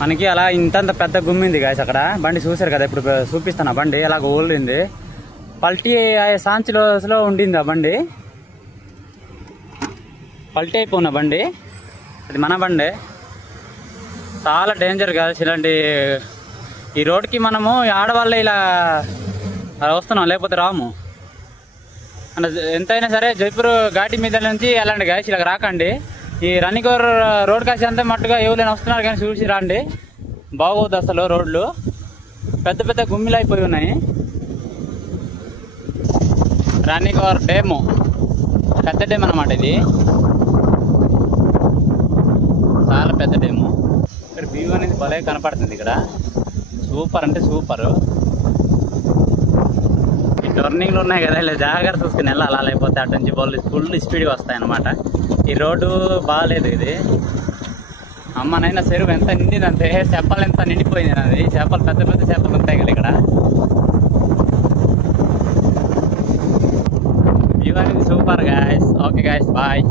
మనకి అలా ఇంతంత పెద్ద గుమ్మింది గాయస్ అక్కడ. బండి చూసారు కదా, ఇప్పుడు చూపిస్తాను. ఆ బండి అలాగ ఓలింది, పల్టీ సాంచిలో ఉండింది ఆ బండి. పల్టీ అయిపోయిన బండి అది, మన బండి. చాలా డేంజర్ గాయస్ ఇలాంటి ఈ రోడ్కి. మనము ఆడవాళ్ళే ఇలా వస్తున్నాం, లేకపోతే రాము. అంటే ఎంతైనా సరే జైపూర్ ఘాటి మీద నుంచి వెళ్ళండి గాయస్, ఇలా రాకండి. ఈ రన్నికోర్ రోడ్ కాసి అంతా మట్టుగా ఎవరైనా వస్తున్నారు కానీ చూసి రండి. బాగోదు అసలు రోడ్లు, పెద్ద పెద్ద గుమ్మిలు అయిపోయి ఉన్నాయి. రన్నికోర్ డ్యాము, పెద్ద డ్యామ్ అన్నమాట ఇది, చాలా పెద్ద డ్యాము. ఇక్కడ వ్యూ అనేది భలే కనపడుతుంది ఇక్కడ, సూపర్ అంటే సూపర్. ఈ టర్నింగ్లు ఉన్నాయి కదా, ఇలా జాగ్రత్త చూసుకుని వెళ్ళాలి, లేకపోతే అటు నుంచి బళ్ళు ఫుల్ స్పీడ్గా వస్తాయన్నమాట. ఈ రోడ్డు బాగాలేదు ఇది. అమ్మనైనా చెరువు ఎంత నిండిందంటే చేపలు ఎంత నిండిపోయింది అది. చేపలు పెద్ద పెద్ద చేపలు ఉంటాయి కదా ఇక్కడ. వ్యూ అనేది super guys. Okay guys, bye.